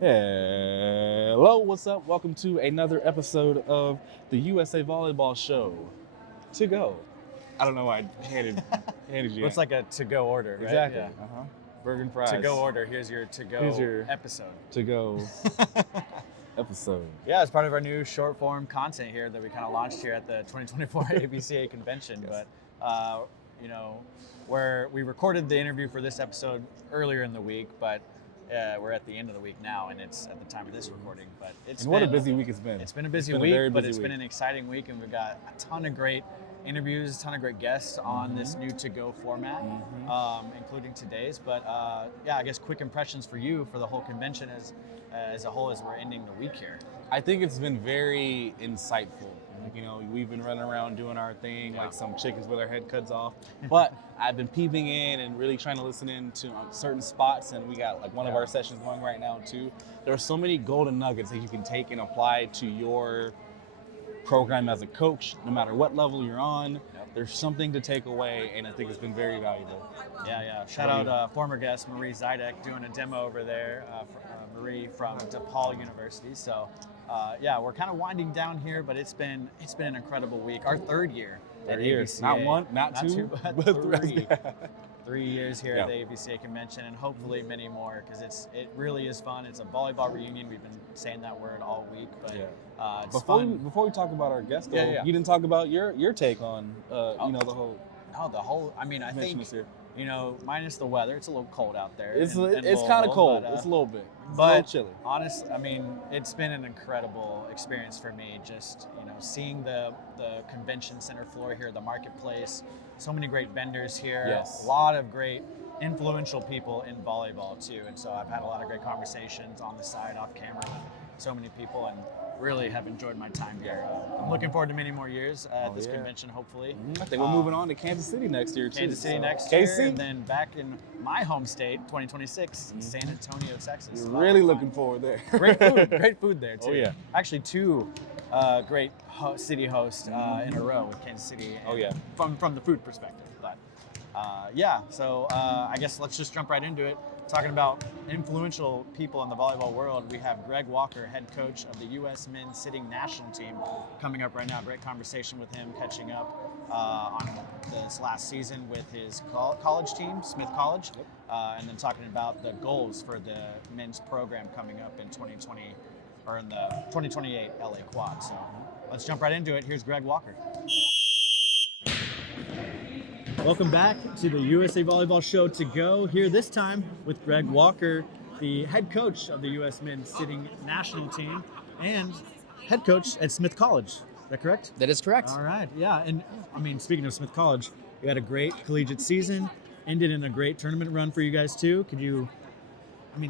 Hello, what's up? Welcome to another episode of the USA Volleyball Show. To go. I don't know why I handed you. Looks like a to-go order, right? Exactly. Yeah. Burger and fries. To-go order. Here's your to-go episode. To go episode. Yeah, it's part of our new short-form content here that we kind of launched here at the 2024 AVCA Convention. Yes. But, where we recorded the interview for this episode earlier in the week, but we're at the end of the week now, and it's at the time of this recording. But what a busy week it's been. It's been a busy week, but it's been an exciting week, and we've got a ton of great interviews, a ton of great guests on this new to-go format, including today's. But I guess quick impressions for you for the whole convention as a whole as we're ending the week here. I think it's been very insightful. We've been running around doing our thing like some chickens with our head cuts off. But I've been peeping in and really trying to listen in to certain spots, and we got like one of our sessions going right now too. There are so many golden nuggets that you can take and apply to your program as a coach, no matter what level you're on. There's something to take away, and I think it's been very valuable. Yeah. Shout out former guest Marie Zidek doing a demo over there. Marie from DePaul University. So, we're kind of winding down here, but it's been an incredible week. Our third year at AVCA. Not one, not two, but three. 3 years here at the AVCA Convention, and hopefully many more, because it really is fun. It's a volleyball reunion. We've been saying that word all week, but it's fun. Before we talk about our guest, though, you didn't talk about your take on the whole. I mean, I think minus the weather, it's a little cold out there. It's kind of cold. It's a little bit. It's a little chilly. Honestly, I mean, it's been an incredible experience for me. Just seeing the convention center floor here, the marketplace. So many great vendors here. Yes. A lot of great influential people in volleyball too. And so I've had a lot of great conversations on the side, off camera, with so many people, and really have enjoyed my time here. I'm looking forward to many more years at this convention, hopefully. I think we're moving on to Kansas City next year too. Kansas City next year, and then back in my home state, 2026, San Antonio, Texas. We're really looking forward there. Great food there too. Oh yeah. Actually, two great city hosts in a row with Kansas City. From the food perspective, but So I guess let's just jump right into it. Talking about influential people in the volleyball world, we have Greg Walker, head coach of the U.S. men's sitting national team, coming up right now. Great conversation with him, catching up on this last season with his college team, Smith College, and then talking about the goals for the men's program coming up in 2020 or in the 2028 LA Quad. So let's jump right into it. Here's Greg Walker. Welcome back to the USA Volleyball Show to go, here this time with Greg Walker, the head coach of the U.S. men's sitting national team and head coach at Smith College. Is that correct? That is correct. All right, yeah. And I mean, speaking of Smith College, you had a great collegiate season, ended in a great tournament run for you guys too. Could you,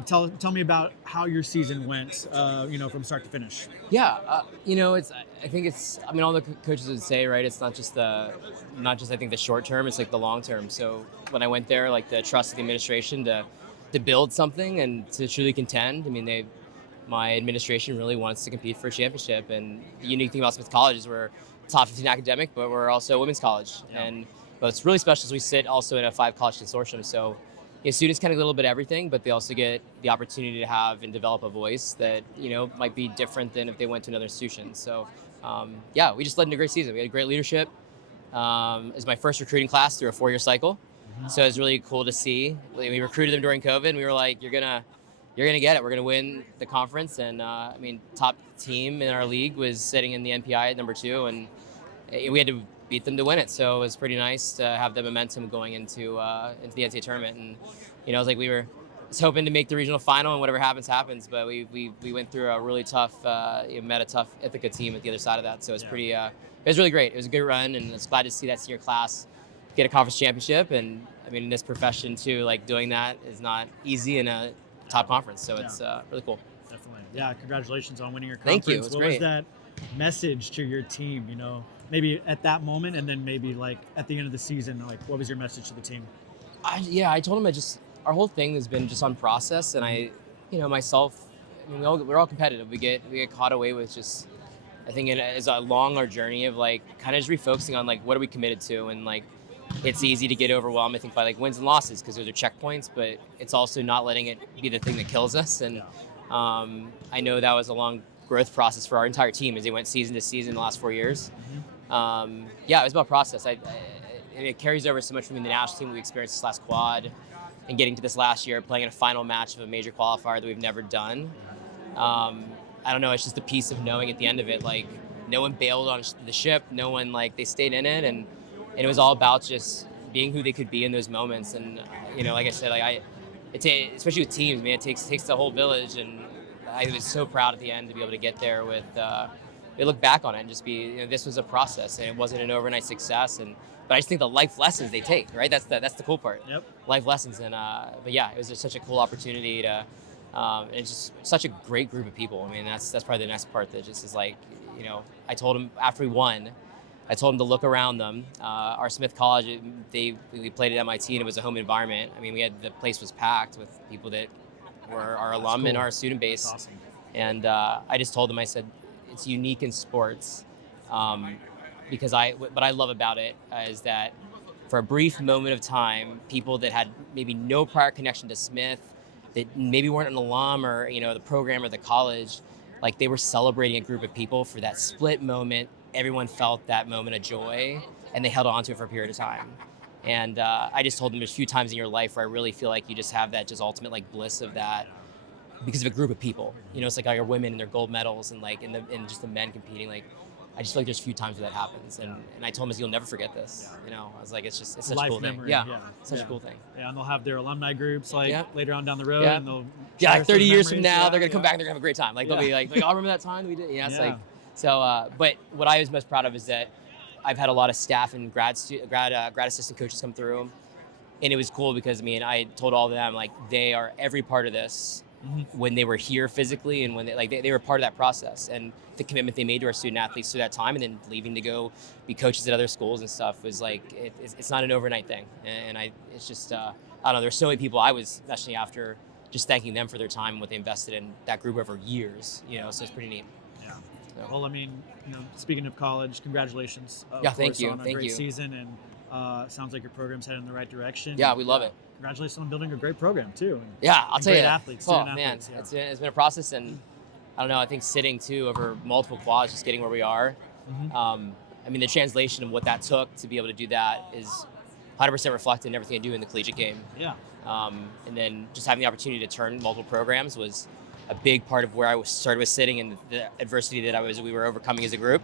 tell me about how your season went, from start to finish? Yeah, I think it's all the coaches would say, right? It's not just I think the short term, it's like the long term. So when I went there, like the trust of the administration to build something and to truly contend. My administration really wants to compete for a championship. And the unique thing about Smith College is we're top 15 academic, but we're also a women's college. Yeah. And what's really special is we sit also in a 5-college consortium. So students kind of get a little bit of everything, but they also get the opportunity to have and develop a voice that, might be different than if they went to another institution. So, we just led in a great season. We had great leadership. It was my first recruiting class through a 4-year cycle. Mm-hmm. So it was really cool to see. We recruited them during COVID, and we were like, you're gonna get it. We're gonna win the conference. And top team in our league was sitting in the NPI at number 2, and we had to beat them to win it. So it was pretty nice to have the momentum going into the NCAA tournament. And we were hoping to make the regional final, and whatever happens, but we went through a really tough, met a tough Ithaca team at the other side of that. So it was pretty, it was really great. It was a good run, and I was glad to see that senior class get a conference championship. And in this profession too, doing that is not easy in a top conference. So it's really cool. Definitely. Yeah. Congratulations on winning your conference. Thank you. It was great. What was that message to your team? Maybe at that moment, and then maybe at the end of the season, what was your message to the team? I told them our whole thing has been just on process, and myself, we're all competitive. We get caught away with just, I think it's along our journey of kind of just refocusing on what are we committed to, and it's easy to get overwhelmed, I think, by wins and losses because those are checkpoints, but it's also not letting it be the thing that kills us. And I know that was a long growth process for our entire team as they went season to season the last 4 years. Yeah, it was about process. And it carries over so much from the national team we experienced this last quad and getting to this last year, playing in a final match of a major qualifier that we've never done. I don't know, it's just the piece of knowing at the end of it, like, no one bailed on the ship, no one, like, they stayed in it, and it was all about just being who they could be in those moments. And, like I said, like, especially with teams, man, it takes the whole village, and I was so proud at the end to be able to get there with, look back on it and just be, this was a process, and it wasn't an overnight success, but I just think the life lessons they take, right? That's the cool part. Yep. Life lessons, and but yeah, it was just such a cool opportunity to, and it's just such a great group of people. I mean, that's probably the next part that just is like, I told them after we won, I told them to look around them. Our Smith College, we played at MIT, and it was a home environment. I mean, the place was packed with people that were our alum and our student base. That's awesome. And I just told them, I said, it's unique in sports, because what I love about it is that for a brief moment of time, people that had maybe no prior connection to Smith, that maybe weren't an alum or the program or the college, like, they were celebrating a group of people for that split moment. Everyone felt that moment of joy, and they held on to it for a period of time. And I just told them there's a few times in your life where I really feel like you just have that just ultimate, like, bliss of that because of a group of people. It's like our women and their gold medals, and like and just the men competing. Like, I just feel like there's a few times where that happens, and I told them, you'll never forget this. I was like, it's such Life a cool memory, thing. Yeah, such a cool thing. Yeah, and they'll have their alumni groups later on down the road, Yeah. and they'll Like 30 years from memories. now, they're gonna come back and they're gonna have a great time. Like, they'll be like, I remember that time that we did. It's like, so. But what I was most proud of is that I've had a lot of staff and grad assistant coaches come through, and it was cool because I told all of them, like, they are every part of this. When they were here physically, and when they were part of that process, and the commitment they made to our student athletes through that time, and then leaving to go be coaches at other schools and stuff was like, it's not an overnight thing. And it's just, I don't know, there's so many people I was especially after just thanking them for their time and what they invested in that group over years, so it's pretty neat. Yeah. Well, speaking of college, congratulations. Thank you. On a great season, and sounds like your program's headed in the right direction. Yeah, we love it. Congratulations on building a great program too. Yeah, I'll tell you. Athletes, man, it's been a process, and I don't know. I think sitting too over multiple quads, just getting where we are. The translation of what that took to be able to do that is 100% reflected in everything I do in the collegiate game. Yeah. And then just having the opportunity to turn multiple programs was a big part of where I started with sitting, and the adversity that we were overcoming as a group.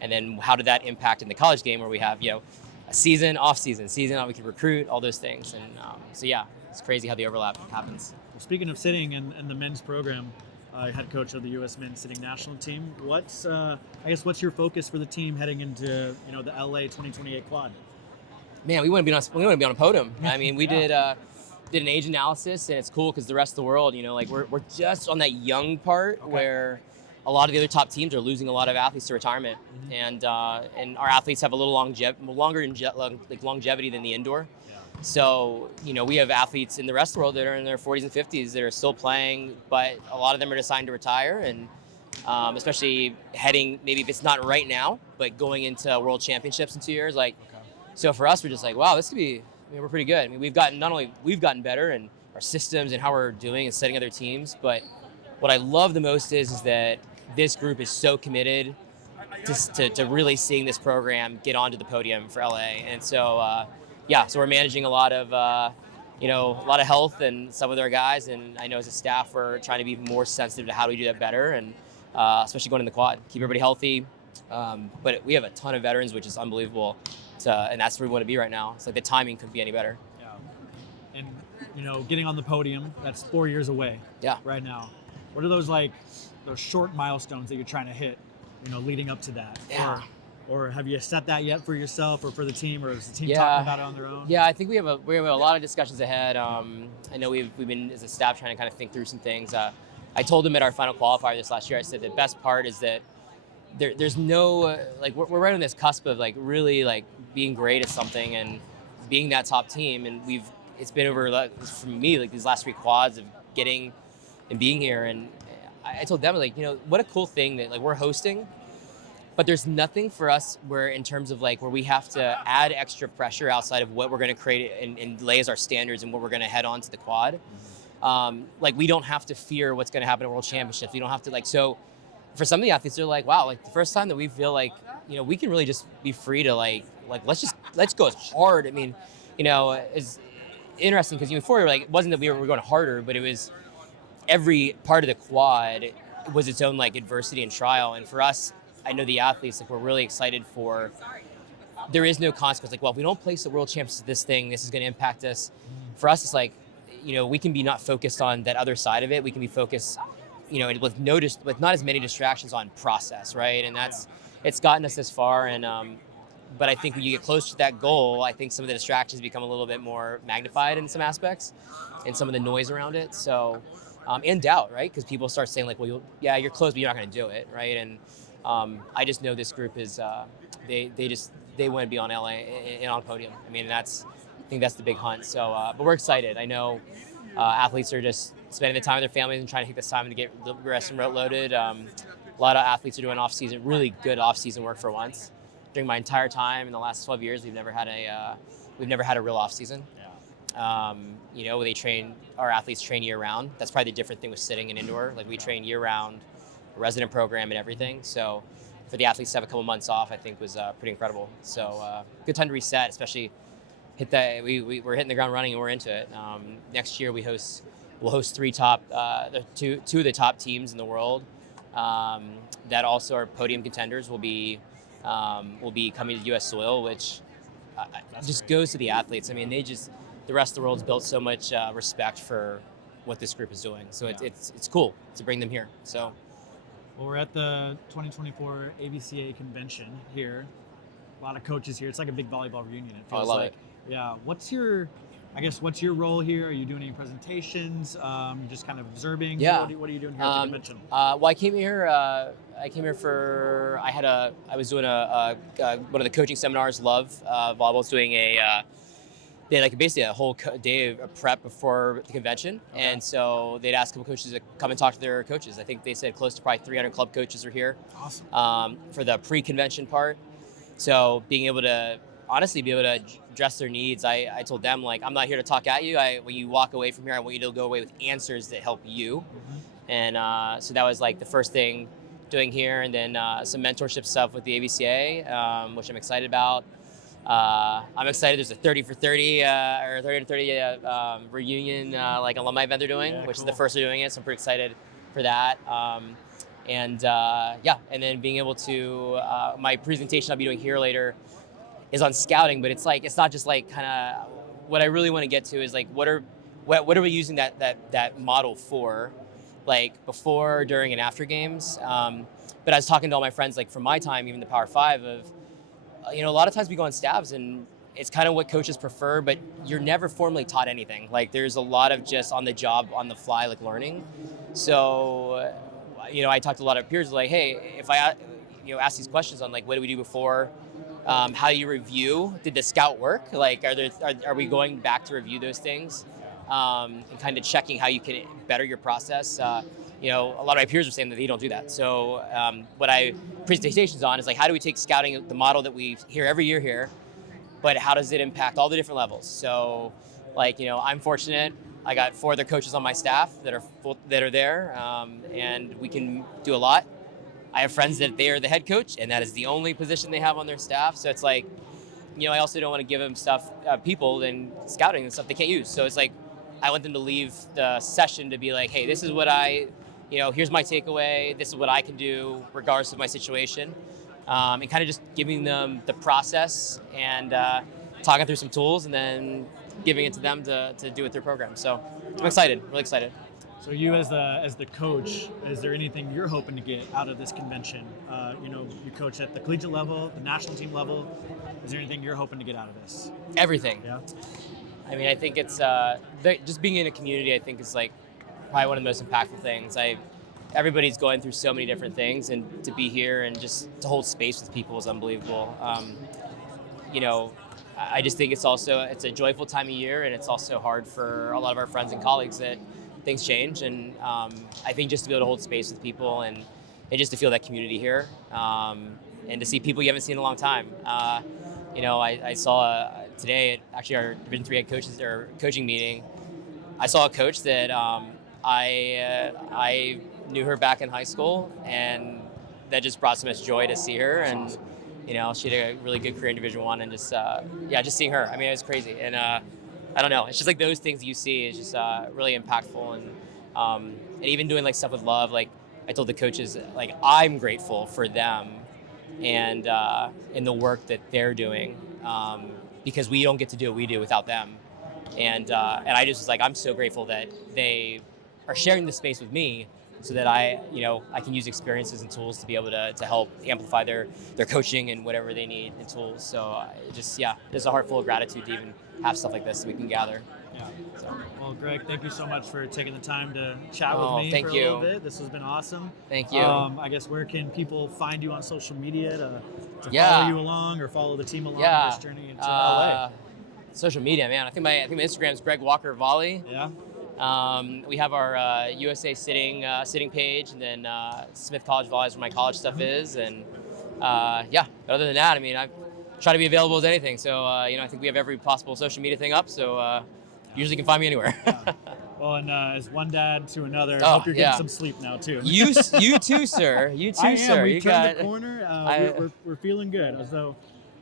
And then how did that impact in the college game, where we have a season, off season, we can recruit, all those things. And so yeah, it's crazy how the overlap happens. Well, speaking of sitting and the men's program, head coach of the U.S. men's sitting national team, what's your focus for the team heading into the LA 2028 quad? Man, we want to be on a podium. We did an age analysis, and it's cool because the rest of the world, we're just on that young part where a lot of the other top teams are losing a lot of athletes to retirement, and our athletes have a little longer longevity than the indoor. Yeah. So we have athletes in the rest of the world that are in their 40s and 50s that are still playing, but a lot of them are deciding to retire, and especially heading, maybe if it's not right now, but going into World Championships in 2 years. So for us, we're just like, wow, this could be. We're pretty good. We've gotten better in our systems and how we're doing and setting other teams, but what I love the most is that this group is so committed to really seeing this program get onto the podium for LA. And so, so we're managing a lot of health and some of their guys. And I know as a staff, we're trying to be more sensitive to how do we do that better, and especially going in the quad, keep everybody healthy. But we have a ton of veterans, which is unbelievable. And that's where we want to be right now. It's like the timing couldn't be any better. Yeah. And, getting on the podium, that's 4 years away. Yeah. Right now. What are those short milestones that you're trying to hit, leading up to that? Yeah. Or have you set that yet for yourself or for the team, or is the team talking about it on their own? Yeah, I think we have a lot of discussions ahead. I know we've been as a staff trying to kind of think through some things. I told them at our final qualifier this last year, I said the best part is that there's no we're right on this cusp of really being great at something and being that top team, and it's been over for me these last 3 quads of getting and being here. And I told them what a cool thing that we're hosting, but there's nothing for us where in terms of where we have to add extra pressure outside of what we're going to create and lay as our standards and what we're going to head on to the quad. like we don't have to fear what's going to happen at World Championships. We don't have to so. For some of the athletes, they're like, wow, like the first time that we feel like, we can really just be free to let's go as hard. I mean, it's interesting because before it wasn't that we were going harder, but it was every part of the quad was its own adversity and trial. And for us, I know the athletes we're really excited for. There is no consequence. Well, if we don't place the world champions at this thing, this is going to impact us. For us, it's we can be not focused on that other side of it. We can be focused, with not as many distractions on process, right? And it's gotten us this far. And but I think when you get close to that goal, I think some of the distractions become a little bit more magnified in some aspects, and some of the noise around it. So, and doubt, right? Because people start saying well, you're close, but you're not going to do it, right? And I just know this group is they want to be on LA and on podium. I mean, I think that's the big hunt. So, but we're excited. I know athletes are just spending the time with their families and trying to take this time to get rest and loaded. A lot of athletes are doing really good off-season work for once. During my entire time in the last 12 years, we've never had a real off-season. Yeah. Our athletes train year-round. That's probably the different thing with sitting and indoor. We train year-round, resident program and everything. So for the athletes to have a couple months off, I think was pretty incredible. So good time to reset, especially we're hitting the ground running and we're into it. Next year we'll host two of the top teams in the world that also are podium contenders will be coming to U.S. soil, which just goes to the athletes. I mean, the rest of the world's built so much respect for what this group is doing. So it's cool to bring them here. So. Well, we're at the 2024 AVCA Convention here. A lot of coaches here. It's like a big volleyball reunion. It feels I love it. Yeah. What's your role here? Are you doing any presentations? Just kind of observing? Yeah. What are you doing here at the convention? Well, I came here I was doing one of the coaching seminars. Volleyball's doing they had basically a whole day of prep before the convention. Okay. And so they'd ask a couple coaches to come and talk to their coaches. I think they said close to probably 300 club coaches are here. Awesome. For the pre-convention part. So being able to address their needs, I told them I'm not here to talk at you. When you walk away from here, I want you to go away with answers that help you. Mm-hmm. And so that was the first thing doing here, and then some mentorship stuff with the AVCA, which I'm excited about. I'm excited. There's a 30 for 30 or 30 to 30 reunion alumni event they're doing, which is the first they're doing it. So I'm pretty excited for that. And then being able to my presentation I'll be doing here later is on scouting, but it's not just kind of what I really want to get to is what are we using that model for, before, during, and after games. But I was talking to all my friends from my time, even the Power Five, of a lot of times we go on stabs and it's kind of what coaches prefer, but you're never formally taught anything. There's a lot of just on the job, on the fly, learning. So, I talked to a lot of peers hey, if I, ask these questions on what do we do before, how do you review? Did the scout work? Are we going back to review those things, and kind of checking how you can better your process? A lot of my peers are saying that they don't do that. So what I presentations on is how do we take scouting, the model that we hear every year here, but how does it impact all the different levels? So I'm fortunate. I got 4 other coaches on my staff that are there, and we can do a lot. I have friends that they are the head coach, and that is the only position they have on their staff. So it's I also don't want to give them people and scouting and stuff they can't use. So it's I want them to leave the session to be hey, this is what here's my takeaway. This is what I can do regardless of my situation. And kind of just giving them the process and talking through some tools and then giving it to them to do with their program. So I'm excited, really excited. So you as the coach, is there anything you're hoping to get out of this convention? You coach at the collegiate level, the national team level. Is there anything you're hoping to get out of this? Everything. Yeah. I mean, I think it's just being in a community. I think is probably one of the most impactful things. Everybody's going through so many different things, and to be here and just to hold space with people is unbelievable. I just think it's a joyful time of year, and it's also hard for a lot of our friends and colleagues that things change. And I think just to be able to hold space with people and just to feel that community here, and to see people you haven't seen in a long time. I saw today at actually our Division III head coaches or coaching meeting, I saw a coach that I knew her back in high school, and that just brought so much joy to see her. And you know, she had a really good career in Division I, and just seeing her. I mean, it was crazy. And I don't know, it's just like those things you see is just really impactful. And even doing like stuff with Love, like I told the coaches, like I'm grateful for them and in the work that they're doing, because we don't get to do what we do without them. And I just was like, I'm so grateful that they are sharing this space with me, so that I can use experiences and tools to be able to help amplify their coaching and whatever they need and tools. So there's a heart full of gratitude to even have stuff like this that we can gather. Yeah. So. Well, Greg, thank you so much for taking the time to chat with me for a little bit. This has been awesome. Thank you. I guess where can people find you on social media to follow you along or follow the team along this journey into LA? Social media, man. I think my Instagram is Greg Walker Volley. Yeah. We have our USA sitting page, and then Smith College Volley is where my college stuff is, and but other than that, I mean, I try to be available as anything. So I think we have every possible social media thing up. So usually can find me anywhere. Yeah. Well, and as one dad to another, I hope you're getting some sleep now too. You too, sir. You too, I am. sir. We turned the corner. We're feeling good. As though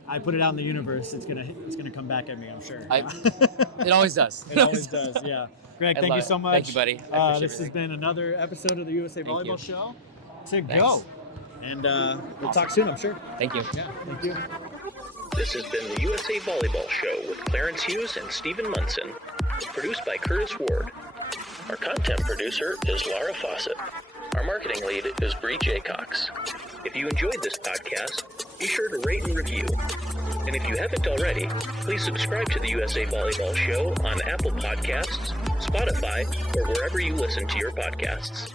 I put it out in the universe, it's gonna come back at me, I'm sure. It always does. It always does. Yeah. Greg, thank you so much. Thank you, buddy. I appreciate this has been another episode of the USA Volleyball Show. Go. And we'll talk soon, I'm sure. Thank you. Yeah. Thank you. This has been the USA Volleyball Show with Clarence Hughes and Stephen Munson. Produced by Curtis Ward. Our content producer is Laura Fawcett. Our marketing lead is Bree Jaycox. If you enjoyed this podcast, be sure to rate and review. And if you haven't already, please subscribe to the USA Volleyball Show on Apple Podcasts, Spotify, or wherever you listen to your podcasts.